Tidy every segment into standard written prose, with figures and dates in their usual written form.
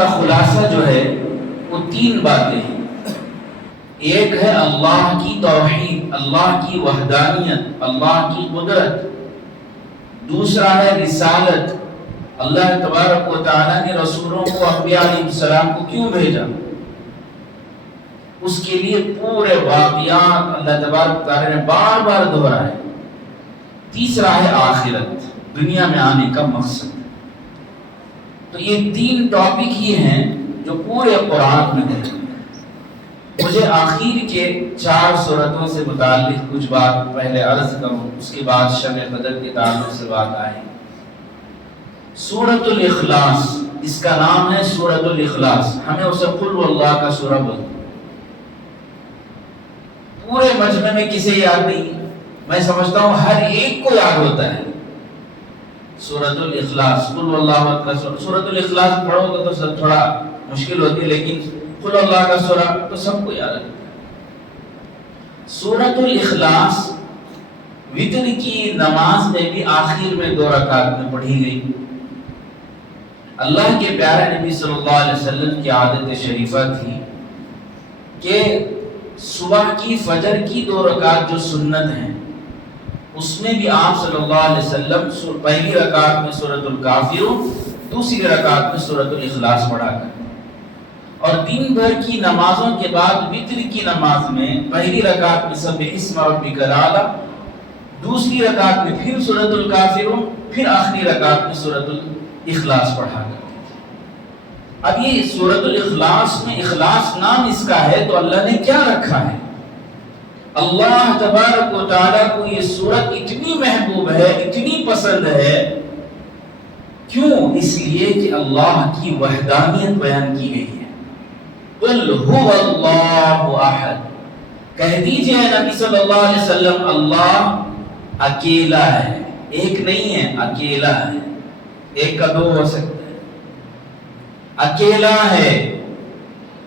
کا خلاصہ جو ہے وہ 3 باتیں ہیں۔ ایک ہے اللہ کی توحید، اللہ کی وحدانیت، اللہ کی قدرت۔ دوسرا ہے رسالت، اللہ تبارک و تعالیٰ نے رسولوں کو، انبیاء علیہ السلام کو کیوں بھیجا، اس کے لیے پورے واقعات اللہ تبارک و تعالیٰ نے بار بار دہرائے۔ تیسرا ہے آخرت، دنیا میں آنے کا مقصد۔ تو یہ 3 ٹاپک ہی ہیں جو پورے قرآن میں ہیں۔ مجھے آخر کے 4 سورتوں سے متعلق کچھ بات پہلے عرض کروں، اس کے بعد شب قدر کے تعلق سے بات آئے۔ سورۃ الاخلاص، اس کا نام ہے سورۃ الاخلاص، ہمیں اسے قل واللہ کا سورہ بولتے ہیں۔ پورے مجمع میں کسے یاد نہیں؟ میں سمجھتا ہوں ہر ایک کو یاد ہوتا ہے سورۃ الاخلاص، قل واللہ کا سورہ۔ سورۃ الاخلاص پڑھو گے تو تھوڑا مشکل ہوتی ہے، لیکن قل اللہ کا سورہ تو سب کو یاد ہے۔ سورۃ الاخلاص وتر کی نماز میں بھی آخر میں 2 رکعت میں پڑھی گئی۔ اللہ کے پیارے نبی صلی اللہ علیہ وسلم کی عادت شریفہ تھی کہ صبح کی فجر کی 2 رکعت جو سنت ہیں اس میں بھی آپ صلی اللہ علیہ وسلم پہلی رکعت میں سورۃ الکافرون، دوسری رکعت میں سورۃ الاخلاص پڑھا کر، اور دن بھر کی نمازوں کے بعد وتر کی نماز میں پہلی رکعت میں سبح اسم ربک الاعلی، دوسری رکعت میں پھر سورۃ الکافرون، پھر آخری رکعت میں سورۃ الاخلاص پڑھا کر۔ اب یہ سورۃ الاخلاص میں اخلاص نام اس کا ہے تو اللہ نے کیا رکھا ہے؟ اللہ تبارک و تعالیٰ کو یہ سورت اتنی محبوب ہے، اتنی پسند ہے، کیوں؟ اس لیے کہ اللہ کی وحدانیت بیان کی گئی ہے۔ قل هو اللہ احد، کہہ دیجئے نبی صلی اللہ علیہ وسلم اللہ اکیلا ہے، ایک نہیں ہے، اکیلا ہے۔ ایک کا 2 ہو سکتا ہے، اکیلا ہے،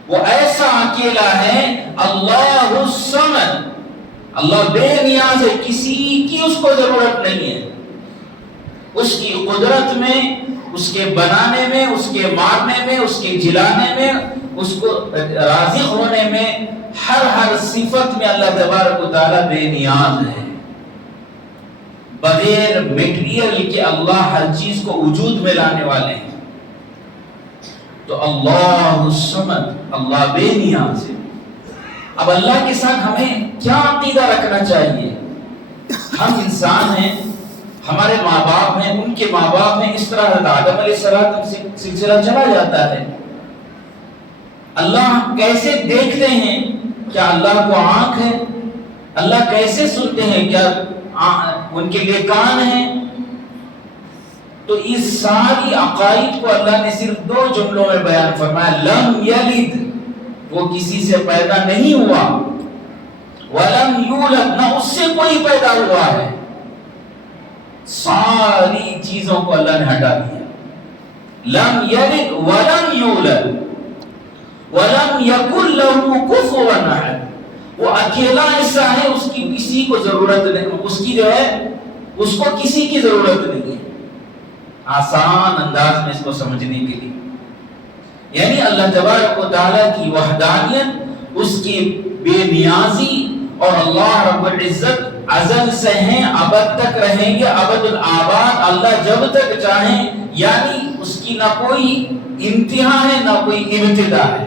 وہ ایسا اکیلا ہے۔ اللہ الصمد، اللہ بے نیاز ہے، کسی کی اس کو ضرورت نہیں ہے۔ اس کی قدرت میں، اس کے بنانے میں، اس کے مارنے میں، اس کے جلانے میں، اس کو رازق ہونے میں، ہر صفت میں اللہ تبارک و تعالیٰ بے نیاز ہے۔ بغیر میٹیریل کے اللہ ہر چیز کو وجود میں لانے والے ہیں۔ تو اللہ الصمد، اللہ بے نیاز ہے۔ اب اللہ کے ساتھ ہمیں کیا عقیدہ رکھنا چاہیے؟ ہم انسان ہیں، ہمارے ماں باپ ہیں، ان کے ماں باپ ہیں، اس طرح حضرت آدم علیہ السلام سلسلہ چلا جاتا ہے۔ اللہ کیسے دیکھتے ہیں؟ کیا اللہ کو آنکھ ہے؟ اللہ کیسے سنتے ہیں؟ کیا ان کے لیے کان ہیں؟ تو اس ساری عقائد کو اللہ نے صرف 2 جملوں میں بیان فرمایا۔ لم یلد، وہ کسی سے پیدا نہیں ہوا، ولم یولد، نہ اس سے کوئی پیدا ہوا ہے۔ ساری چیزوں کو اللہ نے ہٹا دیا۔ لم یلد ولم یولد ولم یکن لہ کفوا احد، وہ اکیلا ایسا ہے، اس کی کسی کو ضرورت نہیں، اس کی جو ہے اس کو کسی کی ضرورت نہیں ہے۔ آسان انداز میں اس کو سمجھنے کے لیے، یعنی اللہ تبارک و تعالیٰ کی وحدانیت، اس کی بے نیازی، اور اللہ رب العزت ازل سے ہیں، ابد تک رہیں گے، ابد الآباد، اللہ جب تک چاہیں، یعنی اس کی نہ کوئی انتہا ہے نہ کوئی ابتدا ہے،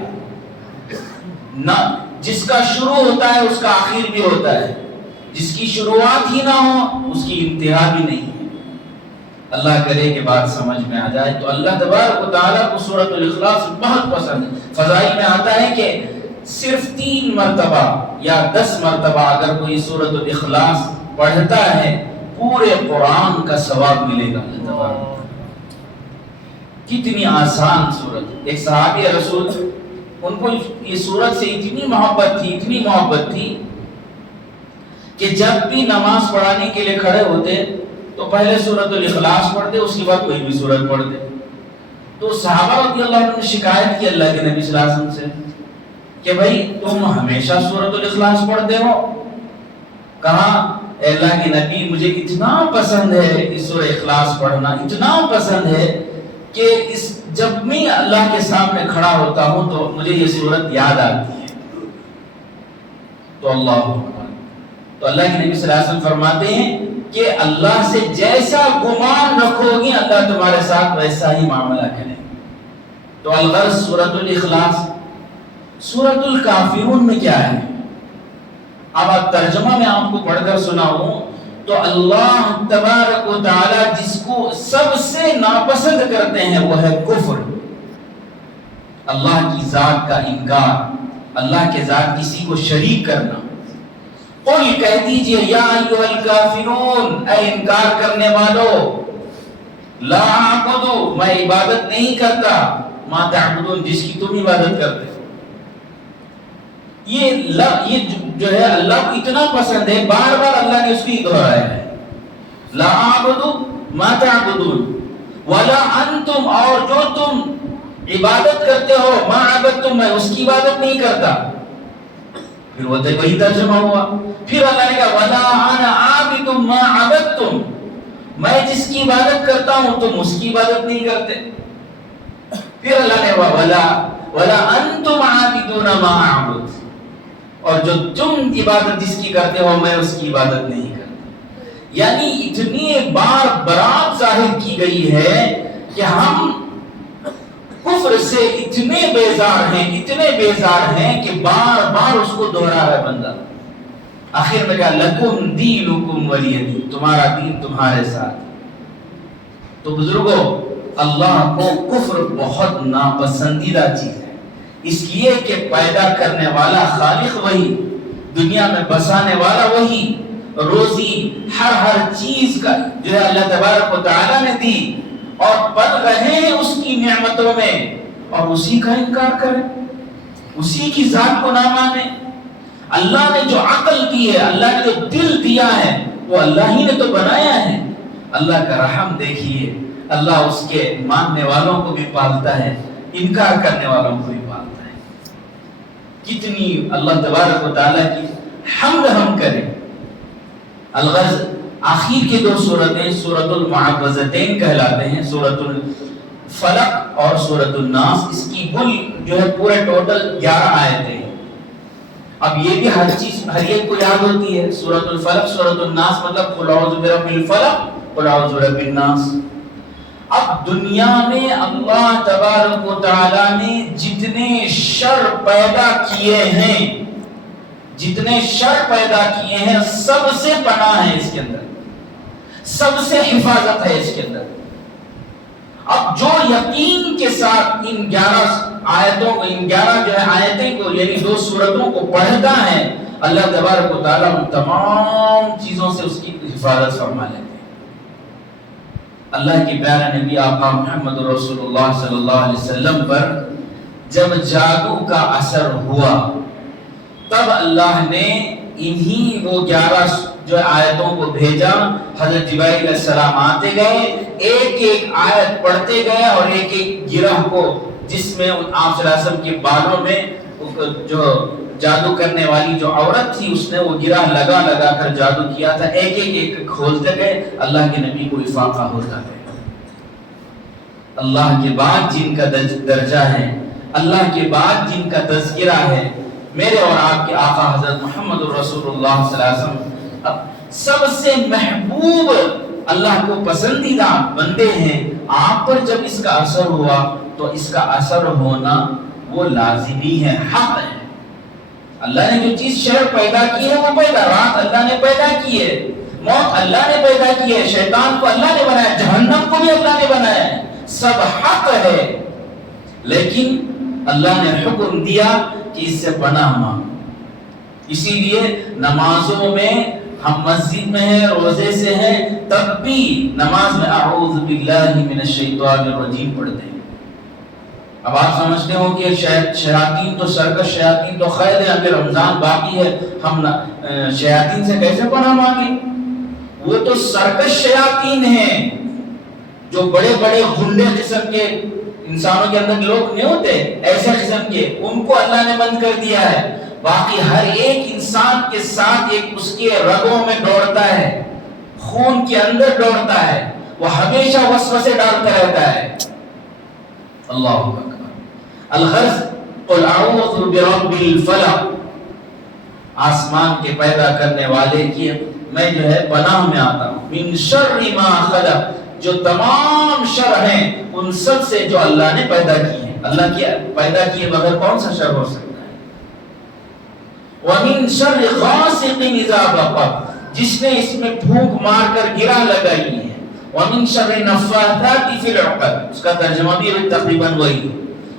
نہ جس کا شروع ہوتا ہے اس کا آخر بھی ہوتا ہے، جس کی شروعات ہی نہ ہو اس کی انتہا بھی نہیں ہے۔ اللہ کرے کہ بات سمجھ میں آ جائے۔ تو اللہ تبارک و تعالیٰ کو سورۃ الاخلاص بہت پسند ہے۔ فضائل میں آتا ہے کہ صرف 3 مرتبہ یا 10 مرتبہ اگر کوئی سورۃ الاخلاص پڑھتا ہے پورے قرآن کا ثواب ملے گا۔ اللہ تبارک کتنی آسان سورت۔ ایک صحابی رسول، ان کو یہ سورت سے اتنی محبت تھی کہ جب بھی نماز پڑھانے کے لیے کھڑے ہوتے تو پہلے سورۃ الاخلاص پڑھتے، اس کے بعد کوئی بھی سورت پڑھتے۔ تو صحابہ رضی اللہ عنہ نے شکایت کی اللہ کے نبی صلی اللہ علیہ وسلم سے کہ بھائی تم ہمیشہ سورۃ الاخلاص پڑھتے ہو۔ کہا اے اللہ کے نبی، مجھے اتنا پسند ہے اس سورہ اخلاص پڑھنا، اتنا پسند ہے کہ جب میں اللہ کے سامنے کھڑا ہوتا ہوں تو مجھے یہ صورت یاد آتی ہے. تو اللہ تو اللہ کے نبی صلی اللہ علیہ وسلم فرماتے ہیں کہ اللہ سے جیسا گمان رکھو گی اللہ تمہارے ساتھ ویسا ہی معاملہ کرے. تو الغرض سورۃ الاخلاص. سورۃ الکافرون میں کیا ہے؟ اب آپ ترجمہ میں آپ کو پڑھ کر سناؤں تو اللہ تبارک و تعالی جس کو سب سے ناپسند کرتے ہیں وہ ہے کفر، اللہ کی ذات کا انکار، اللہ کے ذات کسی کو شریک کرنا. قل کہہ دیجئے یا ایھا الکافرون، اے انکار کرنے والو، لا اعبد، میں عبادت نہیں کرتا، ما تعبدون، جس کی تم عبادت کرتے ہو. یہ جو ہے اللہ کو اتنا پسند ہے، بار بار اللہ نے اس کو دہرایا ہے. لا اعبد ما تعبدون ولا انتم، اور جو تم عبادت کرتے ہو، ما عبدتم، میں اس کی عبادت نہیں کرتا. پھر وہی ترجمہ ہوا. پھر اللہ نے کہا ولا انا عابد ما عبدتم، میں جس کی عبادت کرتا ہوں تم اس کی عبادت نہیں کرتے. پھر اللہ نے ولا انتم عابدون ما اعبد، اور جو تم عبادت جس کی کرتے ہو میں اس کی عبادت نہیں کرتا. یعنی اتنی بار برات ظاہر کی گئی ہے کہ ہم کفر سے اتنے بیزار ہیں کہ بار بار اس کو دہرا ہے بندہ. آخر میں کہا لکم دینکم ولی دین، تمہارا دین تمہارے ساتھ. تو بزرگوں، اللہ کو کفر بہت ناپسندیدہ چیز ہے، اس لیے کہ پیدا کرنے والا خالق وہی، دنیا میں بسانے والا وہی، روزی ہر چیز کا جو ہے اللہ تبارک و تعالی نے دی، اور پل رہے ہیں اس کی نعمتوں میں، اور اسی کا انکار کریں، اسی کی ذات کو نہ مانیں. اللہ نے جو عقل دی ہے، اللہ نے جو دل دیا ہے، وہ اللہ ہی نے تو بنایا ہے. اللہ کا رحم دیکھیے، اللہ اس کے ماننے والوں کو بھی پالتا ہے، انکار کرنے والوں کو بھی پالتا ہے. کتنی اللہ تبارک و تعالیٰ کی حمد ہم کریں. الغرض آخر کے دو صورتیں سورۃ المعوذتین کہلاتے ہیں، سورۃ الفلق اور سورۃ الناس. اس کی کل جو ہے پورے ٹوٹل 11 آیتیں ہیں. اب یہ بھی ہر چیز ہر ایک کو یاد ہوتی ہے. سورۃ الفلق، سورۃ الناس مطلب قل اعوذ برب الفلق، قل اعوذ برب الناس. اب دنیا میں اللہ تبارک و تعالی نے جتنے شر پیدا کیے ہیں، سب سے پناہ ہے اس کے اندر، سب سے حفاظت ہے اس کے اندر. اب جو یقین کے ساتھ ان 11 آیتوں کو، ان 11 جو ہے آیتیں کو، یعنی 2 سورتوں کو پڑھتا ہے، اللہ تبارک و تعالیٰ ان تمام چیزوں سے اس کی حفاظت فرما لیتے ہیں. اللہ کے پیارے نبی آقا محمد رسول اللہ صلی اللہ علیہ وسلم پر جب جادو کا اثر ہوا، تب اللہ نے انہی وہ 11 جو آیتوں کو بھیجا. حضرت جبرائیل علیہ السلام آتے گئے، ایک ایک آیت پڑھتے گئے، اور ایک ایک گرہ کو جس میں آپ صلی اللہ علیہ وسلم کے بالوں میں جو جادو کرنے والی جو عورت تھی اس نے وہ گرہ لگا کر جادو کیا تھا، ایک ایک کھولتے گئے. اللہ کے نبی کو افاقہ ہوتا گیا. اللہ کے بعد جن کا درجہ ہے، اللہ کے بعد جن کا تذکرہ ہے، میرے اور آپ کے آقا حضرت محمد رسول اللہ صلی اللہ علیہ وسلم سب سے محبوب، اللہ کو پسندیدہ بندے ہیں. آپ پر جب اس کا اثر ہوا تو اس کا اثر ہونا وہ لازمی ہے، حق ہے. اللہ نے جو چیز شہر پیدا کی ہے وہ پیدا، رات اللہ نے پیدا کی ہے، موت اللہ نے پیدا کی ہے، شیطان کو اللہ نے بنایا، جہنم کو بھی اللہ نے بنایا ہے، سب حق ہے. لیکن اللہ نے حکم دیا کہ اس سے پناہ مانگو. اسی لیے نمازوں میں ہم مسجد میں ہیں، روزے سے ہیں، تب بھی نماز میں اعوذ باللہ من الشیطان الرجیم پڑھتے ہیں. اب آپ سمجھتے ہو کہ شیاطین تو سرکش شیاطین تو خیر ہے، ابھی رمضان باقی ہے، ہم شیاطین سے کیسے پناہ مانگیں؟ وہ تو سرکش شیاطین ہیں، جو بڑے بڑے غنڈے قسم کے انسانوں کے اندر لوگ نہیں ہوتے، ایسے قسم کے، ان کو اللہ نے بند کر دیا ہے. باقی ہر ایک انسان کے ساتھ ایک اس کے رگوں میں دوڑتا ہے، خون کے اندر دوڑتا ہے، وہ ہمیشہ وسوسے ڈالتا رہتا ہے. اللہ اکبر. الغرض قل اعوذ برب الفلق، آسمان کے پیدا کرنے والے کی میں جو ہے پناہ میں آتا ہوں. من شر ما خلق، جو تمام شر ہیں ان سب سے جو اللہ نے پیدا کی ہیں. اللہ کیا پیدا کیے بغیر کون سا شر ہو سکتا ہے؟ وَمِن شَرِّ غَاسِقٍ إِذَا وَقَبَ، جس نے اس میں پھونک مار کر گرا لگائی ہے. وَمِن شَرِّ النَّفَّاثَاتِ فِي الْعُقَدِ، اس کا ترجمہ بھی تقریباً وہی ہے.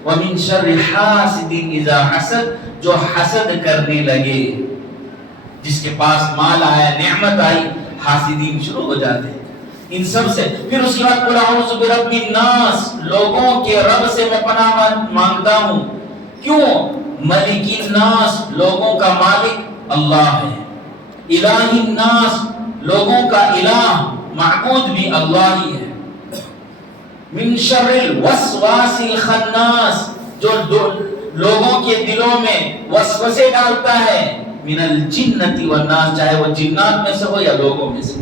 وَمِن شَرِّ حَاسِدٍ إِذَا حَسَدَ، جو حسد کرنے لگے. جس کے پاس مال آیا، نعمت آئی، حاسدین شروع ہو جاتے ہیں ان سب سے. پھر اس کے بعد قل اعوذ برب الناس، لوگوں کے رب سے میں پناہ مانگتا ہوں. کیوں؟ ملک الناس، لوگوں کا مالک اللہ ہے. الہ الناس، لوگوں کا الہ معبود بھی اللہ ہی ہے. من شر الوسواس الخناس، جو لوگوں کے دلوں میں وسوسے ڈالتا ہے. من الجنۃ والناس، چاہے وہ جنات میں سے ہو یا لوگوں میں سے.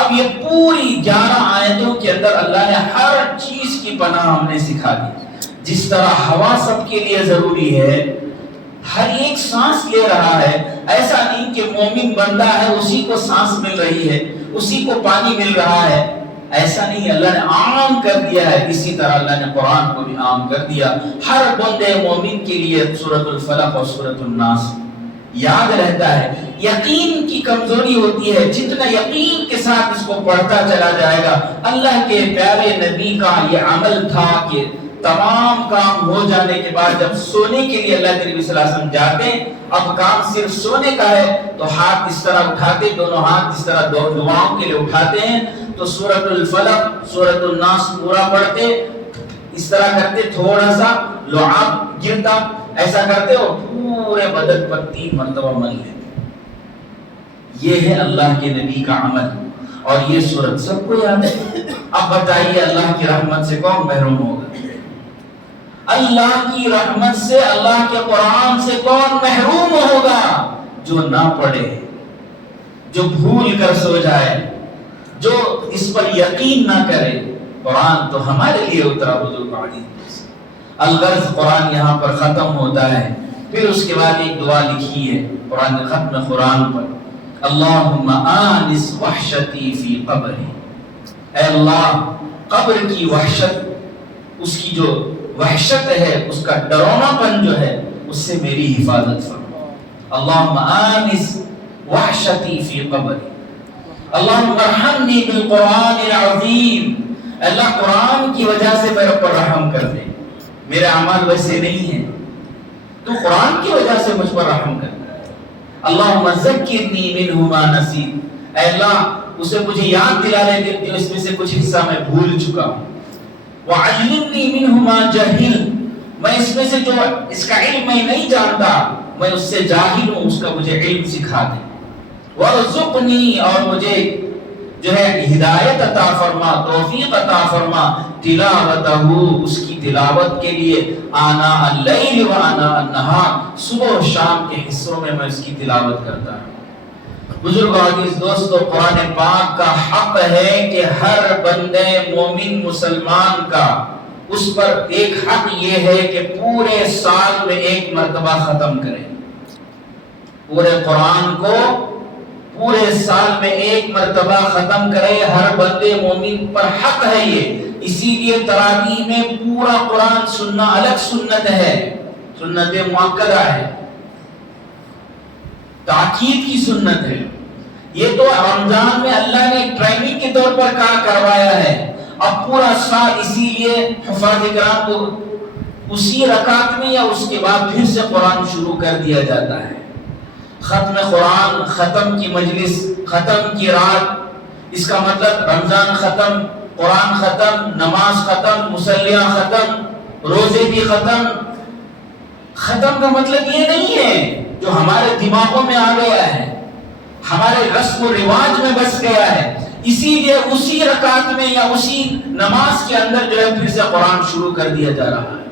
اب یہ پوری 11 آیتوں کے اندر اللہ نے ہر چیز کی پناہ ہم نے سکھا دی. جس طرح ہوا سب کے لیے ضروری ہے، ہر ایک سانس لے رہا ہے، ایسا نہیں کہ مومن بندہ ہے اسی کو سانس مل رہی ہے، اسی کو پانی مل رہا ہے، ایسا نہیں. اللہ نے عام کر دیا ہے. اسی طرح اللہ نے قرآن کو بھی عام کر دیا. ہر بندے مومن کے لیے سورۃ الفلق اور سورۃ الناس یاد رہتا ہے. یقین کی کمزوری ہوتی ہے، جتنا یقین کے ساتھ اس کو پڑھتا چلا جائے گا. اللہ کے پیارے نبی کا یہ عمل تھا کہ تمام کام ہو جانے کے بعد جب سونے کے لیے اللہ کے نبی صلی اللہ علیہ وسلم جاتے، اب کام صرف سونے کا ہے، تو ہاتھ اس طرح اٹھاتے، دونوں ہاتھ اس طرح دعاؤں کے لیے اٹھاتے ہیں. تو سورۃ الفلق سورۃ الناس پورا پڑھتے، اس طرح کرتے، تھوڑا سا لعاب گرتا، ایسا کرتے اور پورے بدن پر 3 مرتبہ مل لیتے. یہ ہے اللہ کے نبی کا عمل، اور یہ سورت سب کو یاد ہے. اب بتائیے اللہ کی رحمت سے کون محروم ہوگا؟ اللہ کی رحمت سے، اللہ کے قرآن سے کون محروم ہوگا؟ جو نہ پڑھے، جو بھول کر سو جائے، جو اس پر یقین نہ کرے. قرآن تو ہمارے لیے اترا بزرگ علی. الغرض قرآن یہاں پر ختم ہوتا ہے. پھر اس کے بعد ایک دعا لکھی ہے قرآن ختم قرآن پر، اللہم آنس وحشتی فی قبری. اے اللہ، قبر کی وحشت، اس کی جو وحشت ہے، اس کا ڈرونا پن جو ہے، اس سے میری حفاظت فرما. اللہم آنس وحشتی فی قبری. اللہم ارحمنی بالقرآن العظیم. اللہ قرآن کی وجہ سے میرے پر رحم کر دے. میرے اعمال ویسے نہیں ہیں، تو قرآن کی وجہ سے مجھ پر رحم کر دے. اللہم ذکرنی منہ ما نسیت. اے اللہ، اسے مجھے یاد دلا دے کہ اس میں سے کچھ حصہ میں بھول چکا ہوں. وعلمنی منہ ما جہل. میں اس میں سے جو اس کا علم میں نہیں جانتا، میں اس سے جاہل ہوں، اس کا مجھے علم سکھا دے. وارزقنی، اور مجھے جو ہے ہدایت عطا فرما، توفیق عطا فرما، تلاوتہ، اس کی تلاوت کے لیے، آناء اللیل و آناء النہار، صبح و شام کے حصوں میں میں اس کی تلاوت کرتا ہوں. بزرگ عزیز دوستو، قرآن پاک کا حق ہے کہ ہر بندے مومن مسلمان کا اس پر ایک حق یہ ہے کہ پورے سال میں ایک مرتبہ ختم کرے. پورے قرآن کو پورے سال میں ایک مرتبہ ختم کرے. ہر بندے مومن پر حق ہے یہ. اسی لیے تراویح میں پورا قرآن سننا الگ سنت ہے، سنت مؤکدہ ہے، تاکید کی سنت ہے. یہ تو رمضان میں اللہ نے ٹریننگ کے طور پر کہا کروایا ہے. اب پورا سال اسی لیے حفاظ کرام کو اسی رکعت میں یا اس کے بعد پھر سے قرآن شروع کر دیا جاتا ہے. ختم قرآن، ختم کی مجلس، ختم کی رات، اس کا مطلب رمضان ختم، قرآن ختم، نماز ختم، مصلیاں ختم، روزے بھی ختم. ختم کا مطلب یہ نہیں ہے جو ہمارے دماغوں میں آ گیا ہے، ہمارے رسم و رواج میں بس گیا ہے. اسی لیے اسی رکعت میں یا اسی نماز کے اندر جو ہے پھر سے قرآن شروع کر دیا جا رہا ہے.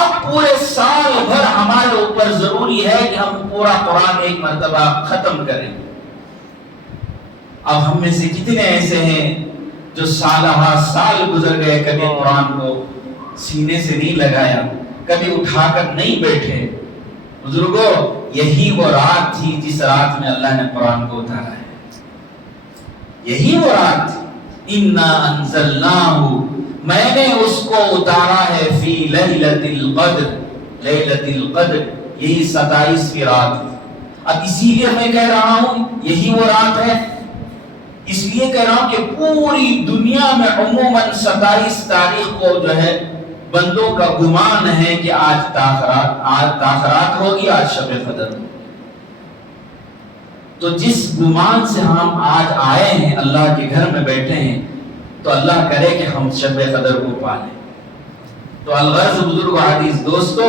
اب پورے سال بھر ہمارے اوپر ضروری ہے کہ ہم پورا قرآن ایک مرتبہ ختم کریں. اب ہم میں سے کتنے ایسے ہیں جو سالہ سال گزر گئے کبھی قرآن کو سینے سے نہیں لگایا، کبھی اٹھا کر نہیں بیٹھے۔ بزرگوں، یہی وہ رات تھی جس رات میں اللہ نے قرآن کو اتارا ہے، یہی وہ رات تھی۔ اِنَّا أَنزَلْنَاهُ، میں نے اس کو اتارا ہے فی لیلۃ القدر، لیلۃ القدر، یہی 27ویں رات ہے۔ اب اسی لیے میں کہہ رہا ہوں یہی وہ رات ہے، اس لیے کہہ رہا ہوں کہ پوری دنیا میں عموماً 27 تاریخ کو جو ہے بندوں کا گمان ہے کہ آج تاخرات ہوگی، آج شب قدر ہوگی۔ تو جس گمان سے ہم آج آئے ہیں، اللہ کے گھر میں بیٹھے ہیں، تو اللہ کرے کہ ہم شب قدر کو پالیں۔ تو الغرض بزرگ عزیز دوستو،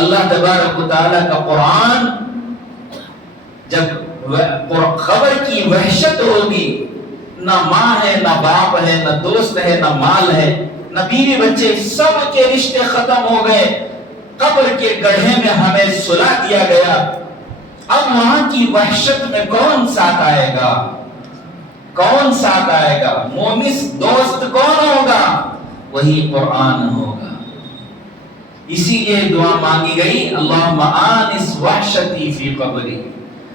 اللہ تبارک و تعالیٰ کا قرآن جب خبر کی وحشت ہوگی، نہ ماں ہے، نہ باپ ہے، نہ دوست ہے، نہ مال ہے، نہ بیوی بچے، سب کے رشتے ختم ہو گئے، قبر کے گڑھے میں ہمیں سلا دیا گیا۔ اب وہاں کی وحشت میں کون ساتھ آئے گا؟ کون ساتھ آئے گا؟ مونس دوست کون ہوگا؟ وہی قرآن ہوگا۔ اسی لیے دعا مانگی گئی، اللہم آنس وحشتی فی قبری،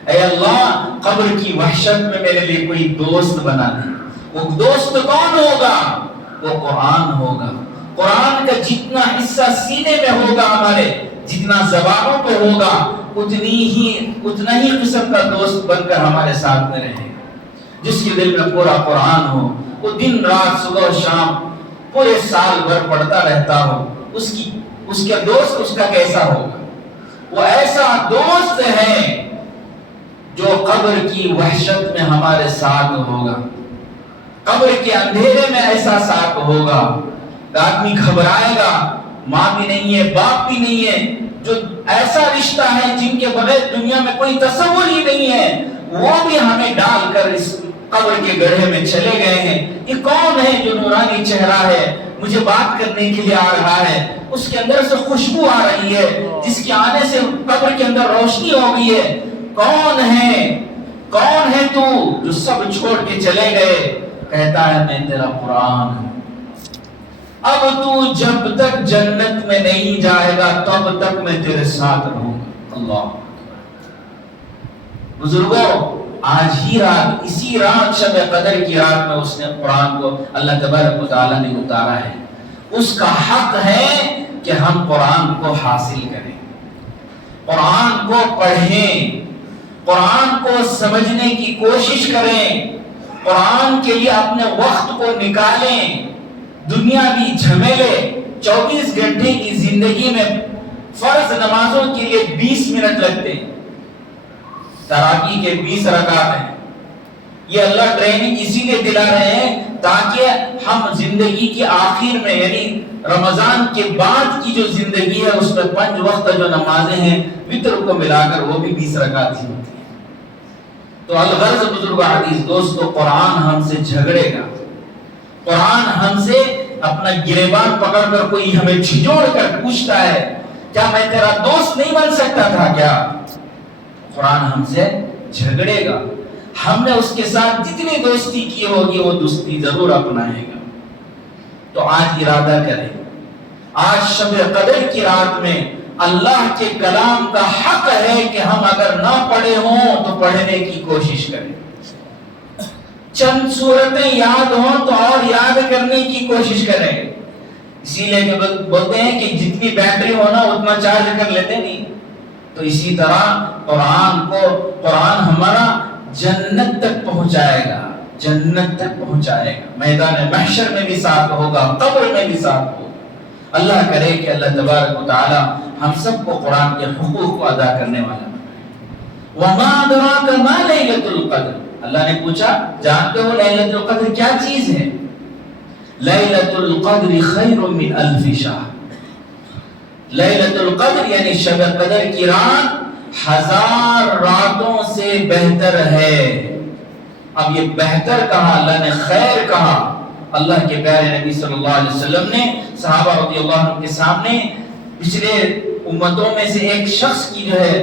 اے اللہ قبر کی وحشت میں میرے لیے کوئی دوست بنا دے۔ وہ دوست کون ہوگا؟ وہ قرآن ہوگا۔ قرآن کا جتنا حصہ سینے میں ہوگا ہمارے، جتنا زبانوں پہ ہوگا، اتنا ہی قسم کا دوست بن کر ہمارے ساتھ میں رہے۔ جس کے دل میں پورا قرآن ہو، وہ دن رات صبح شام پورے سال بھر پڑھتا رہتا ہو، اس کا دوست اس کا کیسا ہوگا؟ وہ ایسا دوست ہے جو قبر کی وحشت میں ہمارے ساتھ ہوگا، قبر کے اندھیرے میں ایسا ساتھ ہوگا۔ آدمی گھبرائے گا، ماں بھی نہیں ہے، باپ بھی نہیں ہے، جو ایسا رشتہ ہے جن کے بغیر دنیا میں کوئی تصور ہی نہیں ہے، وہ بھی ہمیں ڈال کر اس قبر کے گڑھے میں چلے گئے ہیں۔ یہ کون ہے جو نورانی چہرہ ہے، مجھے بات کرنے کے لیے آ رہا ہے، اس کے اندر سے خوشبو آ رہی ہے، جس کے آنے سے قبر کے اندر روشنی ہو گئی ہے؟ کون ہے؟ کون ہے تو جو سب چھوڑ کے چلے گئے؟ کہتا ہے میں تیرا قرآن ہوں۔ اب تو جب تک جنت میں نہیں جائے گا تب تک میں تیرے ساتھ رہوں گا۔ اللہ بزرگوں، آج ہی رات، اسی رات شب قدر کی رات میں اس نے قرآن کو اللہ تبارک و تعالیٰ نے اتارا ہے۔ اس کا حق ہے کہ ہم قرآن کو حاصل کریں، قرآن کو پڑھیں، قرآن کو سمجھنے کی کوشش کریں، قرآن کے لیے اپنے وقت کو نکالیں۔ دنیاوی جھمیلے 24 گھنٹے کی زندگی میں فرض نمازوں کے لیے 20 منٹ لگتے ہیں، تراویح کے 20 رکعت ہیں۔ یہ اللہ ٹریننگ اسی لیے دلا رہے ہیں تاکہ ہم زندگی کے آخر میں، یعنی رمضان کے بعد کی جو زندگی ہے، اس میں 5 وقت جو نمازیں ہیں وتر کو ملا کر وہ بھی 20 رکعت ہی ہوتی ہیں۔ تو الغرض بزرگ عزیز دوستو، قرآن ہم سے جھگڑے گا، قرآن ہم سے اپنا گریبان پکڑ کر کوئی ہمیں جھجوڑ کر پوچھتا ہے کیا میں تیرا دوست نہیں بن سکتا تھا کیا؟ قرآن ہم سے جھگڑے گا، ہم نے اس کے ساتھ جتنی دوستی کی ہوگی وہ دوستی ضرور اپنائے گا۔ تو آج ارادہ کریں، آج شب قدر کی رات میں اللہ کے کلام کا حق ہے کہ ہم اگر نہ پڑھے ہوں تو پڑھنے کی کوشش کریں، چند سورتیں یاد ہوں تو اور یاد کرنے کی کوشش کریں۔ اسی لیے کہ بولتے ہیں کہ جتنی بیٹری ہونا اتنا چارج کر لیتے نہیں، تو اسی طرح قرآن ہمارا جنت تک پہنچائے گا، جنت تک پہنچائے گا، میدان محشر میں بھی ساتھ ہوگا، قبر میں بھی ساتھ ہوگا۔ اللہ کرے کہ اللہ تبارک و تعالی ہم سب کو قرآن کے حقوق کو ادا کرنے والا بنائے۔ وما ادراک ما لیلۃ القدر، اللہ نے پوچھا جانتے ہو لیلۃ القدر کیا چیز ہے؟ لیلۃ القدر خیر من الف شہر، لیلۃ القدر یعنی شب قدر کی رات 1000 راتوں سے بہتر ہے۔ اب یہ بہتر کہا، اللہ نے خیر کہا۔ اللہ کے پیارے نبی صلی اللہ علیہ وسلم نے صحابہ رضی اللہ عنہ کے سامنے پچھلے امتوں میں سے ایک شخص کی جو ہے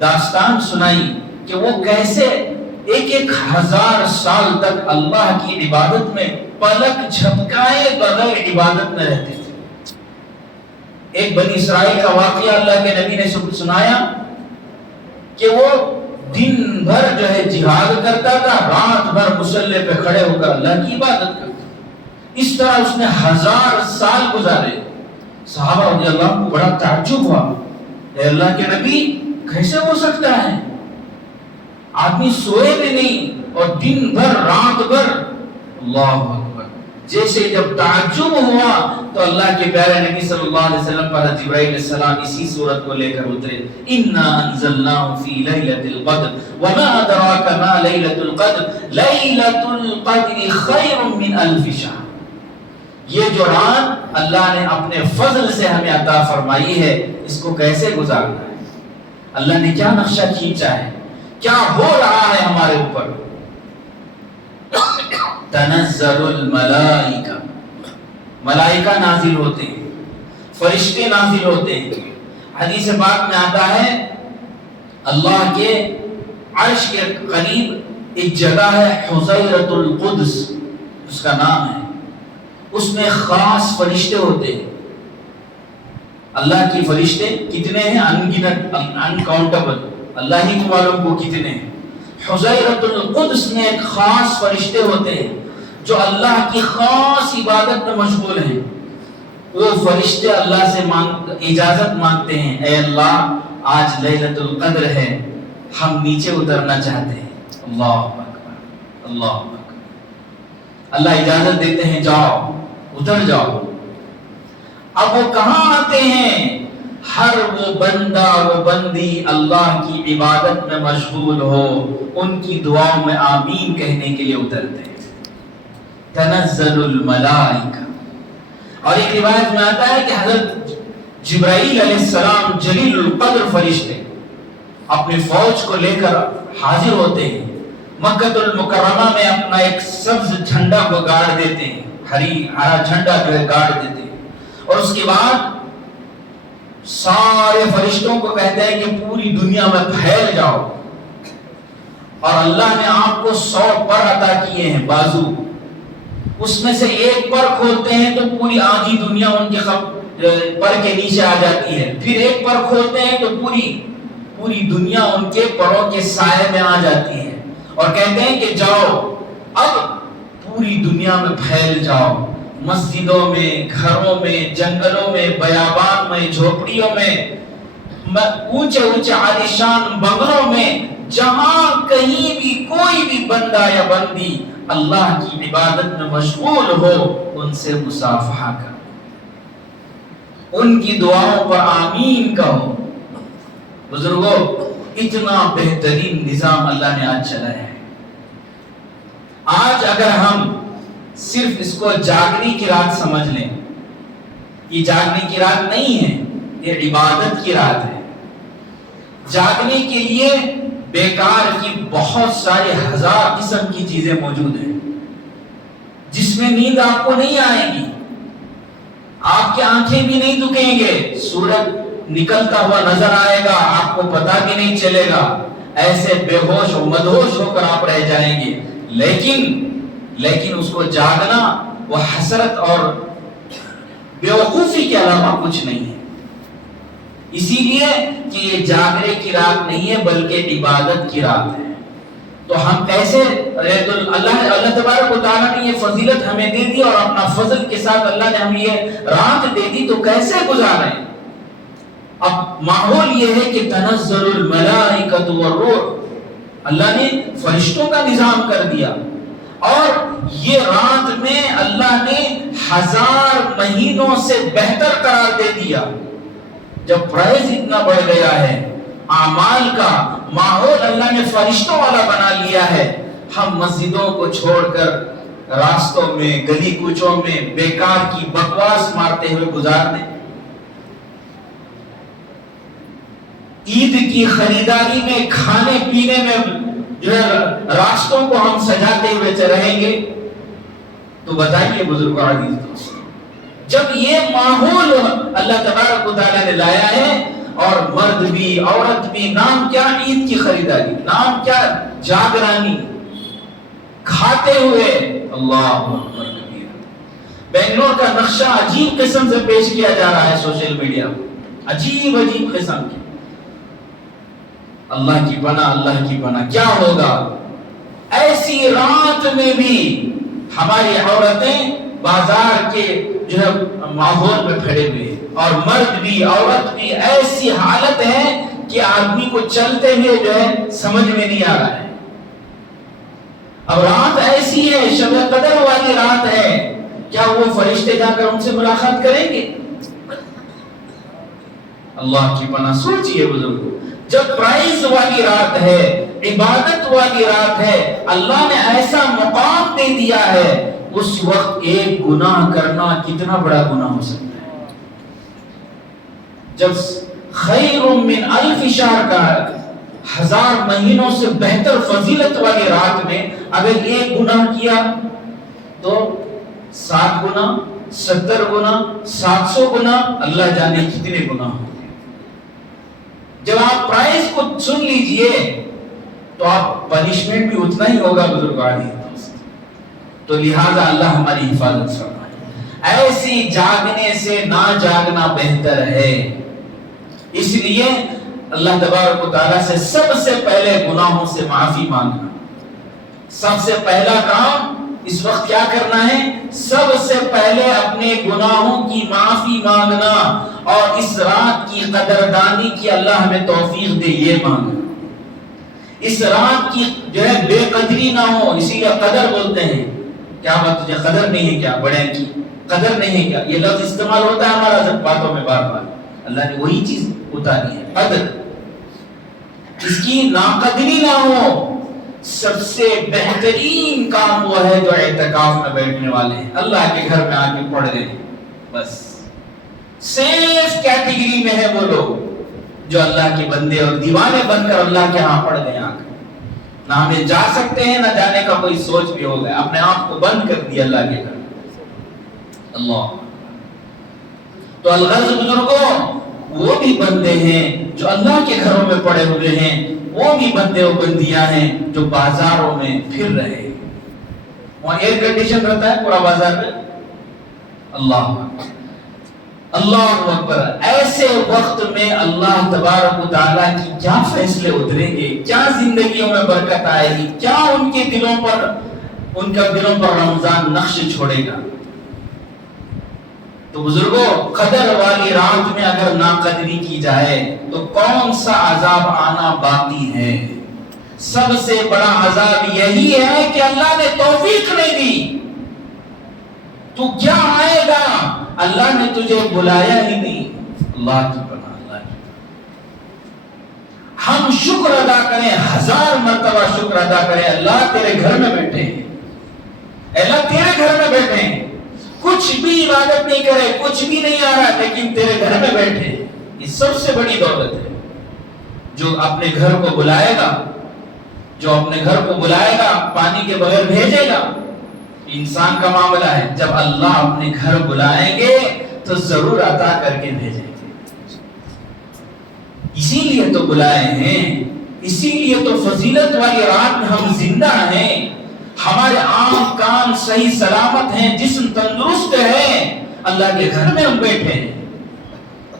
داستان سنائی کہ وہ کیسے 1000 سال تک اللہ کی عبادت میں پلک جھپکائے بغیر عبادت میں رہتے تھے۔ ایک بنی اسرائیل کا واقعہ اللہ کے نبی نے سنایا کہ وہ دن بھر جو ہے جہاد کرتا تھا، رات بھر مصلی پہ کھڑے ہو کر اللہ کی عبادت کرتا. اس طرح اس نے 1000 سال گزارے. صحابہ رضی اللہ عنہ کو بڑا تعجب ہوا، اے اللہ کے نبی کیسے ہو سکتا ہے؟ آدمی سوئے بھی نہیں اور دن بھر رات بھر. اللہ اکبر. جیسے جب تعجب ہوا تو اللہ کے پیارے نبی صلی اللہ علیہ وسلم پر جبرائیل علیہ السلام اسی صورت کو لے کر اترے. انا انزلناه فی لیلۃ القدر وما ادراک ما لیلۃ القدر لیلۃ القدر خیر من الف شہر. یہ جو رات اللہ نے اپنے فضل سے ہمیں عطا فرمائی ہے، اس کو کیسے گزارنا ہے؟ اللہ نے کیا نقشہ کھینچا ہے، کیا ہو رہا ہے ہمارے اوپر. تنزل الملائکہ، ملائکہ نازل ہوتے ہیں، فرشتے نازل ہوتے ہیں. حدیث پاک میں آتا ہے اللہ کے عرش کے قریب ایک جگہ ہے حزیرۃ القدس، اس کا نام ہے. اس میں خاص فرشتے ہوتے ہیں. اللہ کی فرشتے کتنے ہیں؟ انگنت، انکاؤنٹیبل، اللہ ہی کو معلوم کو کتنے ہیں. حزیرۃ القدس میں ایک خاص فرشتے ہوتے ہیں جو اللہ کی خاص عبادت میں مشغول ہیں. وہ فرشتے اللہ سے اجازت مانگتے ہیں، اے اللہ آج لیلۃ القدر ہے، ہم نیچے اترنا چاہتے ہیں. اللہ اکبر، اللہ اکبر. اللہ اجازت دیتے ہیں، جاؤ اتر جاؤ. اب وہ کہاں آتے ہیں؟ ہر وہ بندہ وہ بندی اللہ کی عبادت میں مشغول ہو، ان کی دعاؤں میں آمین کہنے کے لیے اترتے ہیں. تنزل الملائکہ. اور ایک روایت میں آتا ہے کہ حضرت جبرائیل علیہ السلام جلیل القدر فرشتے اپنی فوج کو لے کر حاضر ہوتے ہیں. مکہ المکرمہ میں اپنا ایک سبز جھنڈا کو گاڑ دیتے ہیں، ہرا جھنڈا جو ہے گاڑ دیتے ہیں. اور اس کے بعد سارے فرشتوں کو کہتے ہیں کہ پوری دنیا میں پھیل جاؤ. اور اللہ نے آپ کو 100 پر عطا کیے ہیں، بازو. اس میں سے ایک پر کھولتے ہیں تو پوری آدھی دنیا ان کے پر کے نیچے آ جاتی ہے. پھر ایک پر کھولتے ہیں تو پوری دنیا ان کے پروں کے سائے میں آ جاتی ہے. اور کہتے ہیں کہ جاؤ اب پوری دنیا میں پھیل جاؤ، مسجدوں میں، گھروں میں، جنگلوں میں، بیابان میں، جھوپڑیوں میں، اونچے اونچے عالیشان بنگلوں میں، جہاں کہیں بھی کوئی بھی بندہ یا بندی اللہ کی عبادت میں مشغول ہو، ان سے مصافحہ کرو، ان کی دعاؤں پر آمین کہو. بزرگوں، اتنا بہترین نظام اللہ نے آج چلایا ہے. آج اگر ہم صرف اس کو جاگنے کی رات سمجھ لیں، یہ جاگنے کی رات نہیں ہے، یہ عبادت کی رات ہے. جاگنے کے لیے بیکار کی بہت سارے 1000 قسم کی چیزیں موجود ہیں جس میں نیند آپ کو نہیں آئے گی، آپ کی آنکھیں بھی نہیں دکھیں گے، سورج نکلتا ہوا نظر آئے گا، آپ کو پتہ بھی نہیں چلے گا، ایسے بے ہوش و مدہوش ہو کر آپ رہ جائیں گے. لیکن اس کو جاگنا وہ حسرت اور بیوقوفی کے علاوہ کچھ نہیں ہے. اسی لیے کہ یہ جاگنے کی رات نہیں ہے بلکہ عبادت کی رات ہے. تو ہم کیسے اللہ تبارک و تعالیٰ نے یہ فضیلت ہمیں دے دی اور اپنا فضل کے ساتھ اللہ نے ہمیں یہ رات دے دی، تو کیسے گزاریں؟ اب ماحول یہ ہے کہ تنزل الملائکۃ والروح، اللہ نے فرشتوں کا نظام کر دیا. اور یہ رات میں اللہ نے 1000 مہینوں سے بہتر قرار دے دیا. جب پرائز اتنا بڑھ گیا ہے، اعمال کا ماحول اللہ نے فرشتوں والا بنا لیا ہے، ہم مسجدوں کو چھوڑ کر راستوں میں، گلی کوچوں میں بیکار کی بکواس مارتے ہوئے گزار دیں. عید کی خریداری میں، کھانے پینے میں جو ہے راستوں کو ہم سجاتے ہوئے رہیں گے. تو بتائیے بزرگوں عزیز دوستو، جب یہ ماحول اللہ تبارک و تعالیٰ نے لایا ہے، اور مرد بھی عورت بھی، نام کیا عید کی خریداری، نام کیا جاگرانی، کھاتے ہوئے اللہ اکبر کبیرہ. بنگلور کا نقشہ عجیب قسم سے پیش کیا جا رہا ہے سوشل میڈیا پر، عجیب قسم کی. اللہ کی پناہ، اللہ کی پناہ. کیا ہوگا ایسی رات میں بھی ہماری عورتیں بازار کے جو ہے ماحول میں کھڑے ہوئے، اور مرد بھی عورت بھی. ایسی حالت ہے کہ آدمی کو چلتے ہوئے جو ہے سمجھ میں نہیں آ رہا ہے. اب رات ایسی ہے، شب قدر والی رات ہے، کیا وہ فرشتے جا کر ان سے ملاقات کریں گے؟ اللہ کی پناہ. سوچئے بزرگوں، جب پرائز والی رات ہے، عبادت والی رات ہے، اللہ نے ایسا مقام دے دیا ہے، اس وقت ایک گناہ کرنا کتنا بڑا گناہ ہو سکتا ہے. جب خیر من الف شہر کا 1000 مہینوں سے بہتر فضیلت والی رات میں اگر ایک گناہ کیا تو 7 گنا، 70 گنا، 700 گنا، اللہ جانے کتنے گناہ ہوں. جب آپ پرائز کو سن لیجئے تو آپ پنشمنٹ بھی اتنا ہی ہوگا بزرگواری. تو لہذا اللہ ہماری حفاظت فرمائے. ایسی جاگنے سے نہ جاگنا بہتر ہے. اس لیے اللہ تبارک و تعالیٰ سے سب سے پہلے گناہوں سے معافی مانگنا. سب سے پہلا کام اس وقت کیا کرنا ہے؟ سب سے پہلے اپنے گناہوں کی معافی مانگنا، اور اس رات کی قدردانی کی اللہ ہمیں توفیق دے، یہ مانگنا. اس رات کی جو ہے بے قدری نہ ہو. اسی لیے قدر بولتے ہیں. کیا بات، تجھے قدر نہیں ہے کیا؟ بڑے کی قدر نہیں ہے کیا؟ یہ لفظ استعمال ہوتا ہے ہمارا سب باتوں میں بار بار. اللہ نے وہی چیز اتاری ہے، قدر. اس کی ناقدری نہ ہو. سب سے بہترین کام وہ ہے جو اعتکاف میں بیٹھنے والے ہیں، اللہ کے گھر میں آ کے پڑھ رہے ہیں. بس سیف کیٹیگری میں ہے وہ لوگ جو اللہ کے بندے اور دیوانے بن کر اللہ کے ہاں پڑھ گئے. نہ ہمیں جا سکتے ہیں، نہ جانے کا کوئی سوچ بھی ہو گیا. اپنے آپ کو بند کر دیا اللہ کے گھر. اللہ. تو الغرض بزرگوں، وہ بھی بندے ہیں جو اللہ کے گھروں میں پڑے ہوئے ہیں، وہ بھی بندے و بندیاں ہیں جو بازاروں میں پھر رہے. وہاں ایئر کنڈیشن رہتا ہے پورا بازار میں. اللہ اللہ اکبر. ایسے وقت میں اللہ تبارک و تعالیٰ کی کیا فیصلے اتریں گے، کیا زندگیوں میں برکت آئے گی، کیا ان کے دلوں پر رمضان نقش چھوڑے گا. تو بزرگوں، قدر والی رات میں اگر ناقدری کی جائے تو کون سا عذاب آنا باقی ہے؟ سب سے بڑا عذاب یہی ہے کہ اللہ نے توفیق نہیں دی. تو کیا آئے گا؟ اللہ نے تجھے بلایا ہی نہیں. اللہ کی پناہ، اللہ کی. ہم شکر ادا کریں، 1000 مرتبہ شکر ادا کریں. اللہ تیرے گھر میں بیٹھے ہیں، اللہ تیرے گھر میں بیٹھے ہیں. کچھ بھی عبادت نہیں کرے، کچھ بھی نہیں آ رہا، لیکن تیرے گھر میں بیٹھے. یہ سب سے بڑی دولت ہے. جو اپنے گھر کو بلائے گا، جو اپنے گھر کو بلائے گا، پانی کے بغیر بھیجے گا. انسان کا معاملہ ہے، جب اللہ اپنے گھر بلائیں گے تو ضرور عطا کر کے بھیجیں گے. اسی لیے تو بلائے ہیں، اسی لیے تو فضیلت والی رات میں ہم زندہ ہیں. ہمارے آنکھ کان صحیح سلامت ہیں، جسم تندرست ہے. اللہ کے گھر میں ہم بیٹھے ہیں.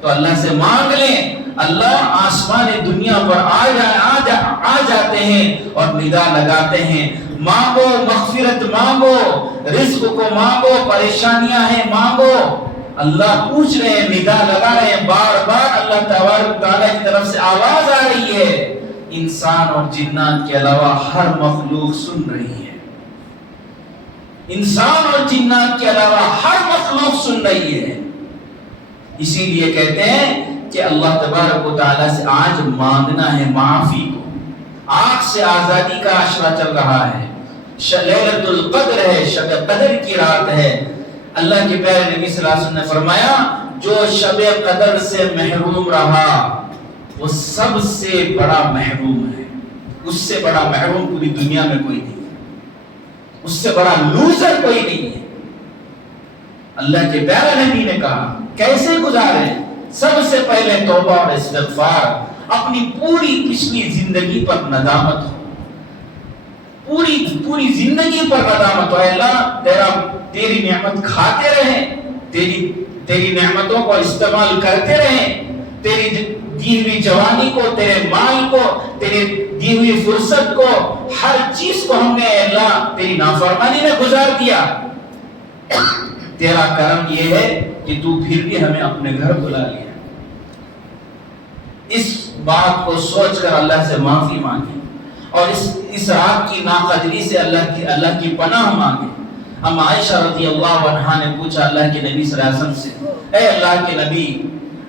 تو اللہ سے مانگ لیں. اللہ آسمان دنیا پر آ جاتے ہیں اور ندا لگاتے ہیں. مانگو، مغفرت مانگو، رزق کو مانگو، پریشانیاں ہیں مانگو. اللہ پوچھ رہے ہیں، ندا لگا رہے ہیں. بار بار اللہ تبارک تعالیٰ کی طرف سے آواز آ رہی ہے. انسان اور جنات کے علاوہ ہر مخلوق سن رہی ہے. انسان اور جنات کے علاوہ ہر مخلوق سن رہی ہے. اسی لیے کہتے ہیں کہ اللہ تبارک و تعالیٰ سے آج مانگنا ہے معافی کو. آنکھ سے آزادی کا عشرہ چل رہا ہے. لیلۃ القدر ہے، شب قدر کی رات ہے. اللہ کے پیارے نبی صلی اللہ علیہ وسلم نے فرمایا، جو شب قدر سے محروم رہا وہ سب سے بڑا محروم ہے. اس سے بڑا محروم پوری دنیا میں کوئی نہیں ہے، اس سے بڑا لوزر کوئی نہیں ہے. اللہ کے پیارے نبی نے کہا کیسے گزارے؟ سب سے پہلے توبہ اور استغفار، اپنی پوری پچھلی زندگی پر ندامت ہو. پوری زندگی پر ندامت ہو. اللہ تیری نعمت کھاتے رہیں, تیری نعمتوں کو استعمال کرتے رہیں, تیری دی ہوئی جوانی کو, تیرے مال کو, تیری دی ہوئی فرصت کو, ہر چیز کو ہم نے اللہ تیری نافرمانی میں گزار دیا. تیرا کرم یہ ہے کہ تو پھر بھی ہمیں اپنے گھر بلا لیا. اس بات کو سوچ کر اللہ سے معافی مانگے اور اس رات کی ناقدری سے اللہ کی پناہ مانگے. ہم عائشہ رضی اللہ عنہا نے پوچھا اللہ کے نبی صلی اللہ علیہ وسلم سے, اے اللہ کے نبی,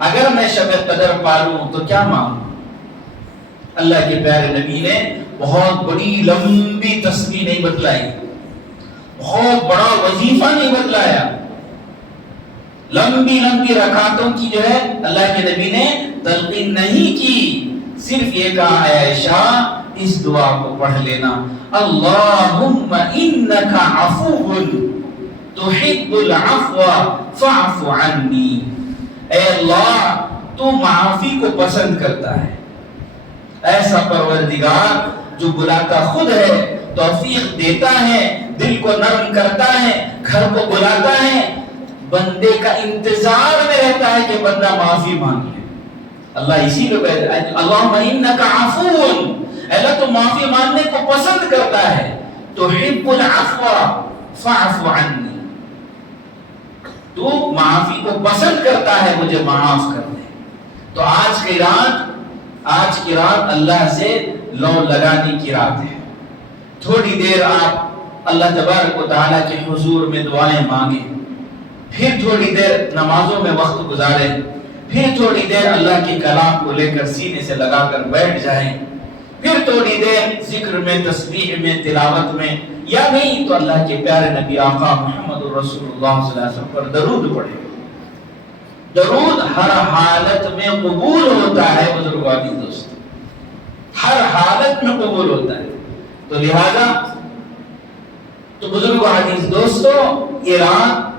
اگر میں شب قدر پالوں تو کیا مانگوں؟ اللہ کے پیارے نبی نے بہت بڑی لمبی تسبیح نہیں بتلائی, بہت بڑا وظیفہ نہیں بتلایا, لمبی رکعتوں کی جو ہے اللہ کے نبی نے تلقین نہیں کی. صرف یہ کہا, اے عائشہ اس دعا کو پڑھ لینا, اللہم انکا عفو تحب العفو فاعف عنی. اے اللہ تو معافی کو پسند کرتا ہے, ایسا پروردگار جو بلاتا خود ہے, توفیق دیتا ہے, دل کو نرم کرتا ہے, گھر کو بلاتا ہے, بندے کا انتظار میں رہتا ہے کہ بندہ معافی مانگ لے. اللہ اسی لیے کہتا ہے اللہم انکا عفو, اللہ تو معافی مانگنے کو پسند کرتا ہے, تحب العفو فاعف عنی, تو معافی کو پسند کرتا ہے, مجھے معاف کر دے. تو آج کی رات اللہ سے لو لگانے کی رات ہے. تھوڑی دیر آپ اللہ تبارک و تعالیٰ کے حضور میں دعائیں مانگیں, پھر تھوڑی دیر نمازوں میں وقت گزاریں, پھر تھوڑی دیر اللہ کے کلام کو لے کر سینے سے لگا کر بیٹھ جائیں, پھر تھوڑی دیر ذکر میں, تسبیح میں, تلاوت میں, یا نہیں تو اللہ کے پیارے نبی آقا محمد رسول اللہ صلی اللہ علیہ وسلم پر درود پڑھیں. درود ہر حالت میں قبول ہوتا ہے بزرگوانی دوست, ہر حالت میں قبول ہوتا ہے. تو لہذا تو بزرگ حدیث دوستو, یہ رات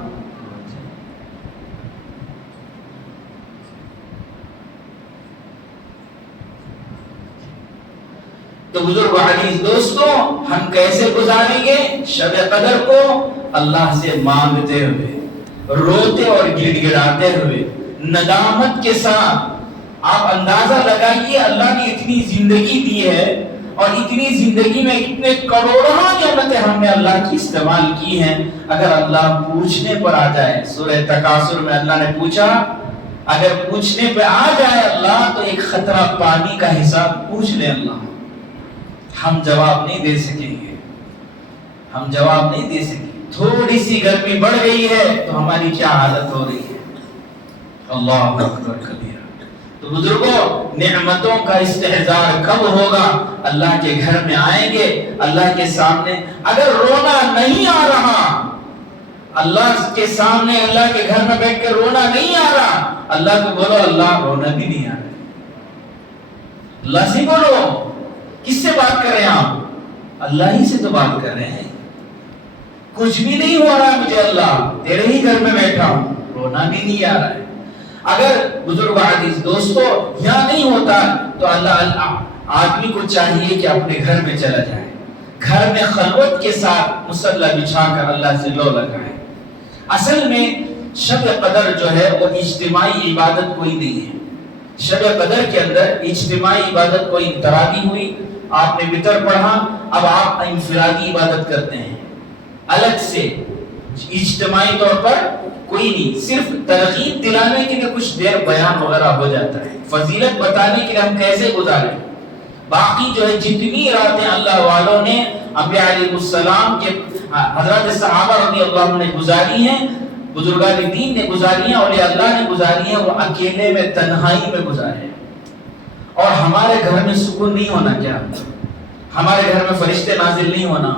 تو بزرگ حدیث دوستو ہم کیسے گزاریں گے شب قدر کو؟ اللہ سے مانگتے ہوئے, روتے اور گڑ گڑاتے ہوئے, ندامت کے ساتھ. آپ اندازہ لگائیے اللہ نے اتنی زندگی دی ہے اور اتنی زندگی میں اتنے کروڑوں نعمتیں ہم نے اللہ کی استعمال کی ہیں. اگر اللہ پوچھنے پر آ جائے, سورہ تکاثر میں اللہ نے پوچھا, اگر پوچھنے پہ آ جائے اللہ تو ایک خطرہ پانی کا حساب پوچھ لے اللہ, ہم جواب نہیں دے سکیں گے, ہم جواب نہیں دے سکیں. تھوڑی سی گرمی بڑھ گئی ہے تو ہماری کیا حالت ہو رہی ہے. اللہ اکبر کبیرہ. تو بزرگوں, نعمتوں کا استحضار کب ہوگا؟ اللہ کے گھر میں آئیں گے, اللہ کے سامنے اگر رونا نہیں آ رہا, اللہ کے سامنے اللہ کے گھر میں بیٹھ کے رونا نہیں آ رہا, اللہ کو بولو اللہ رونا بھی نہیں آ رہا. اللہ سے بولو. کس سے بات کر رہے ہیں آپ؟ اللہ ہی سے تو بات کر رہے ہیں. کچھ بھی نہیں ہو رہا مجھے اللہ, تیرے ہی گھر میں بیٹھا ہوں, رونا بھی نہیں آ رہا ہے. اگر بزرگ عزیز دوستو یہاں نہیں ہوتا تو اللہ آدمی کو چاہیے کہ اپنے گھر میں چلا جائے, گھر میں خلوت کے ساتھ مصلی بچھا کر اللہ سے لو لگائے. اصل میں شب قدر جو ہے وہ اجتماعی عبادت کوئی نہیں ہے. شب قدر کے اندر اجتماعی عبادت کوئی انفرادی ہوئی, آپ نے وتر پڑھا, اب آپ انفرادی عبادت کرتے ہیں الگ سے, اجتماعی طور پر کوئی نہیں. صرف ترغیب دلانے کے لیے کچھ دیر بیان وغیرہ ہو جاتا ہے, فضیلت بتانے کے لیے ہم کیسے گزاریں. باقی جو ہے جتنی راتیں اللہ والوں نے انبیاء علیہ السلام کے حضرات صحابہ رضی اللہ عنہ نے گزاری ہیں, بزرگان دین نے گزاری ہیں, اولیاء اللہ نے گزاری ہیں, وہ اکیلے میں تنہائی میں گزارے ہیں. اور ہمارے گھر میں سکون نہیں ہونا کیا؟ ہمارے گھر میں فرشتے نازل نہیں ہونا,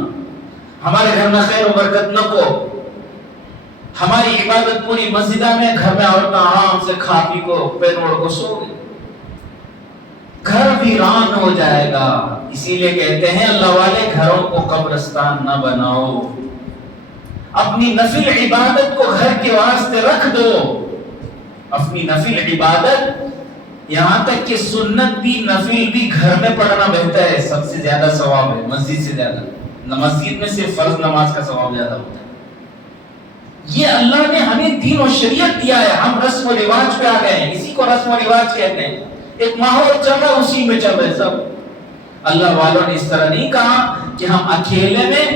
ہمارے گھر میں خیر و برکت نہ کو, ہماری عبادت پوری مسجدہ میں, گھر میں عورتیں آرام سے کھا پی کو پین اوڑھ کو سو گئی, گھر ویران ہو جائے گا. اسی لیے کہتے ہیں اللہ والے گھروں کو قبرستان نہ بناؤ, اپنی نفل عبادت کو گھر کے واسطے رکھ دو. اپنی نفل عبادت, یہاں تک کہ سنت بھی نفل بھی گھر میں پڑھنا بہتر ہے, سب سے زیادہ ثواب ہے مسجد سے زیادہ. مسجد میں صرف فرض نماز کا ثواب زیادہ ہوتا ہے. یہ اللہ نے ہمیں دین و شریعت دیا ہے، ہم رسم و رواج پہ آ گئے ہیں. اسی کو رسم و رواج کہتے ہیں. ایک ماحول چل رہا اسی میں چل رہے سب. اللہ والوں نے اس طرح نہیں کہا کہ ہم اکیلے میں،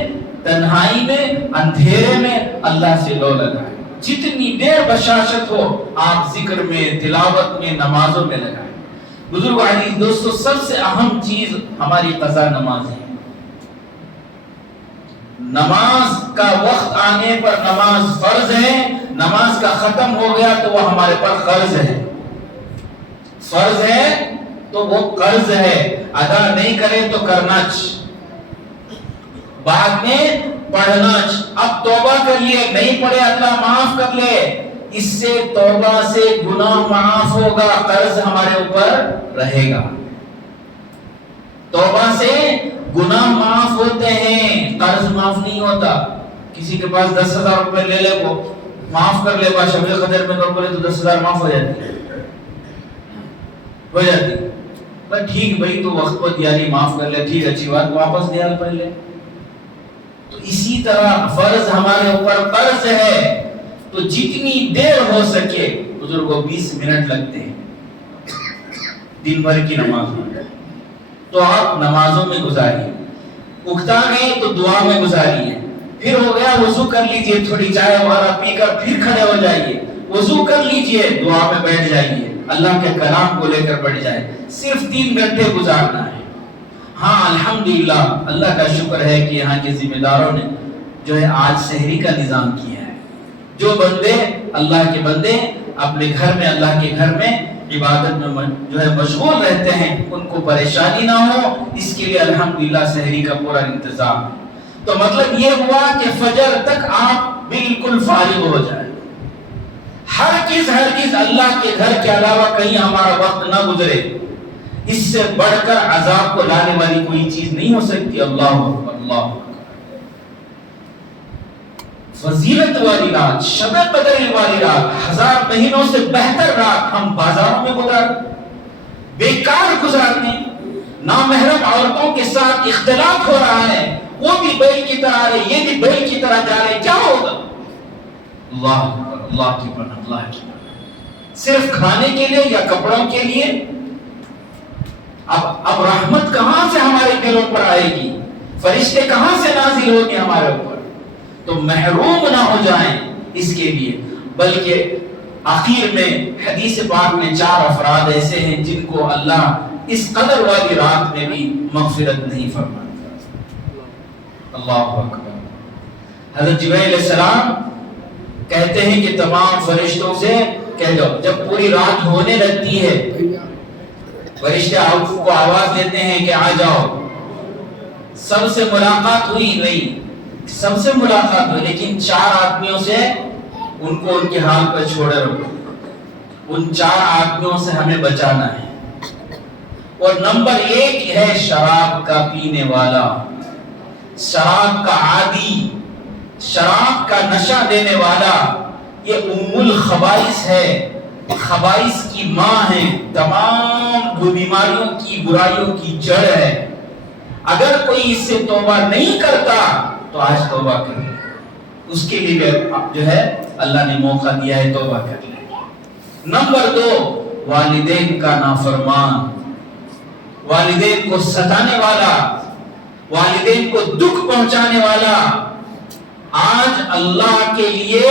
تنہائی میں، اندھیرے میں اللہ سے لو لگائیں. جتنی دیر بشاشت ہو آپ ذکر میں، تلاوت میں، نمازوں میں لگائیں. بزرگ عزیز دوستو، سب سے اہم چیز ہماری قضا نماز ہے. نماز کا وقت آنے پر نماز فرض ہے، نماز کا ختم ہو گیا تو وہ ہمارے پر قرض ہے. فرض ہے تو وہ قرض ہے، ادا نہیں کرے تو کرنا بعد میں پڑھنا. اب توبہ کر لیے، نہیں پڑھے اللہ معاف کر لے. اس سے توبہ سے گناہ معاف ہوگا، قرض ہمارے اوپر رہے گا. توبہ سے گناہ معاف ہوتے ہیں، قرض معاف نہیں ہوتا. کسی کے پاس 10,000 روپے لے لے وہ معاف کر لے، شب قدر میں تو 10,000 معاف ہو جاتی بس ٹھیک بھائی تو وقت پر دیا نہیں، معاف کر لے، ٹھیک اچھی بات، واپس دیا پڑھ لے. تو اسی طرح فرض ہمارے اوپر قرض ہے. تو جتنی دیر ہو سکے، بزرگوں 20 منٹ لگتے ہیں دن بھر کی نماز میں، تو آپ نمازوں میں گزاریے. اکتا گئے تو دعا میں گزاریے. پھر ہو گیا وضو کر لیجئے، تھوڑی چائے وغیرہ پی کر پھر کھڑے ہو جائیے، وضو کر لیجئے، دعا میں بیٹھ جائیے، اللہ کے کلام کو لے کر بیٹھ جائے. صرف 3 گھنٹے گزارنا ہے. ہاں الحمدللہ اللہ کا شکر ہے کہ یہاں کے ذمہ داروں نے جو ہے آج سحری کا نظام کیا ہے. جو بندے اللہ کے بندے اپنے گھر میں، اللہ کے گھر میں عبادت میں جو ہے مشغول رہتے ہیں، ان کو پریشانی نہ ہو، اس کے لیے الحمدللہ سحری کا پورا انتظام. تو مطلب یہ ہوا کہ فجر تک آپ بالکل فارغ ہو جائیں. ہرگز اللہ کے گھر کے علاوہ کہیں ہمارا وقت نہ گزرے. اس سے بڑھ کر عذاب کو لانے والی کوئی چیز نہیں ہو سکتی. اللہ اکبر، اللہ اکبر. فضیلت والی رات، شب قدر والی رات، 1000 مہینوں سے بہتر رات ہم بازاروں میں گزار، بیکار گزارتے ہیں. نامحرم عورتوں کے ساتھ اختلاط ہو رہا ہے، وہ بھی بیل کی طرح آ رہے، یہ بھی بیل کی طرح جا رہے. کیا ہوگا؟ اللہ اکبر، اللہ کی پناہ، اللہ کی پناہ. صرف کھانے کے لیے یا کپڑوں کے لیے؟ اب رحمت کہاں سے ہمارے دلوں پر آئے گی؟ فرشتے کہاں سے نازل ہوگے ہمارے اوپر؟ تو محروم نہ ہو جائیں اس کے لیے. بلکہ آخر میں حدیث پاک میں 4 افراد ایسے ہیں جن کو اللہ اس قدر والی رات میں بھی مغفرت نہیں فرماتا. اللہ اکبر. حضرت جبرائیل علیہ السلام کہتے ہیں کہ تمام فرشتوں سے کہہ دو، جب پوری رات ہونے لگتی ہے فرشتے آپ کو آواز دیتے ہیں کہ آ جاؤ. سب سے ملاقات ہوئی نہیں، سب سے ملاقات ہوئی، لیکن 4 آدمیوں سے ان کو ان کے حال پر چھوڑے رکھو. ان 4 آدمیوں سے ہمیں بچانا ہے. اور نمبر 1 ہے شراب کا پینے والا، شراب کا عادی، شراب کا نشہ دینے والا. یہ ام الخبائث ہے، خبائث کی ماں ہے، تمام بیماریوں کی، برائیوں کی جڑ ہے. اگر کوئی اس سے توبہ نہیں کرتا تو آج توبہ کرے، اس کے لیے جو ہے اللہ نے موقع دیا ہے، توبہ کر لے. نمبر 2 والدین کا نافرمان، والدین کو ستانے والا، والدین کو دکھ پہنچانے والا. آج اللہ کے لیے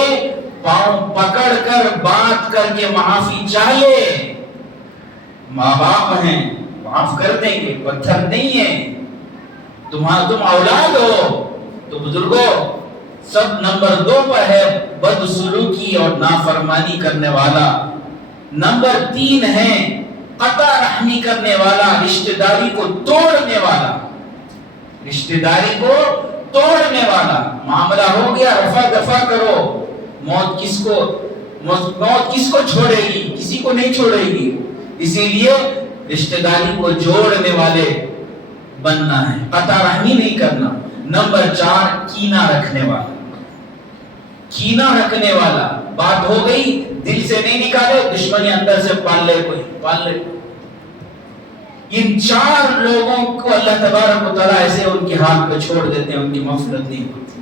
پاؤں پکڑ کر بات کر کے معافی چاہیے. ماں باپ ہیں، معاف کر دیں گے، پتھر نہیں ہے. تم اولاد ہو تو بزرگوں سب نمبر 2 پر ہے بدسلوکی اور نافرمانی کرنے والا. نمبر 3 ہے قطع رحمی کرنے والا، رشتہ داری کو توڑنے والا، رشتہ داری کو توڑنے والا. معاملہ ہو گیا، رفع دفع کرو. موت کس کو چھوڑے گی؟ کسی کو نہیں چھوڑے گی. اسی لیے رشتہ داری کو جوڑنے والے بننا ہے، قطع رحمی نہیں کرنا. نمبر 4 کینہ رکھنے والا، کینہ رکھنے والا. بات ہو گئی، دل سے نہیں نکالے، دشمنی اندر سے پال لے، کوئی پال لے. ان 4 لوگوں کو اللہ تبارک و تعالیٰ ایسے ان کے حال پہ چھوڑ دیتے ہیں، ان کی مغفرت نہیں ہوتی۔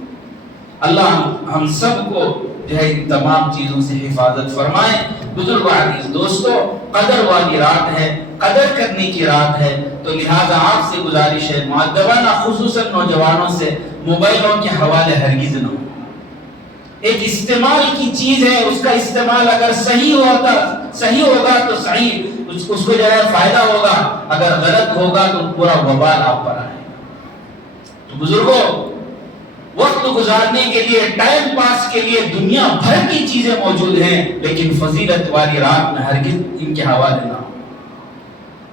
اللہ ہم سب کو جو ہے ان تمام چیزوں سے حفاظت فرمائے۔ بزرگ عزیز دوستو، قدر والی رات ہے، قدر کرنے کی رات ہے، تو لہٰذا آپ سے گزارش ہے، مؤدبانہ خصوصاً نوجوانوں سے، موبائلوں کے حوالے ہرگز نہ ہو۔ ایک استعمال کی چیز ہے، اس کا استعمال اگر صحیح ہوگا تو صحیح، اس کو جو ہے فائدہ ہوگا، اگر غلط ہوگا تو پورا وبال آپ پر آئے گا۔ تو بزرگوں، وقت گزارنے کے لیے، ٹائم پاس کے لیے دنیا بھر کی چیزیں موجود ہیں، لیکن فضیلت والی رات میں ہرگز ان کے حوالے نہ ہو۔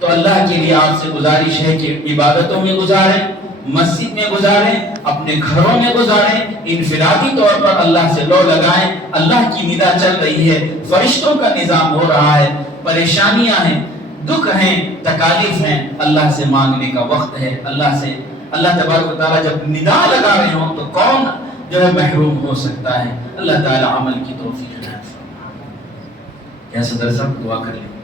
تو اللہ کے لیے آپ سے گزارش ہے کہ عبادتوں میں گزاریں، مسجد میں گزاریں، اپنے گھروں میں گزاریں، انفرادی طور پر اللہ سے لو لگائیں۔ اللہ کی ندا چل رہی ہے، فرشتوں کا نظام ہو رہا ہے، پریشانیاں ہیں، دکھ ہیں، تکالیف ہیں، اللہ سے مانگنے کا وقت ہے۔ اللہ تبارک و تعالیٰ جب ندا لگا رہے ہوں تو کون جو ہے محروم ہو سکتا ہے؟ اللہ تعالیٰ عمل کی توفیق عطا فرمائے۔ یا صدر صاحب دعا کر لیں۔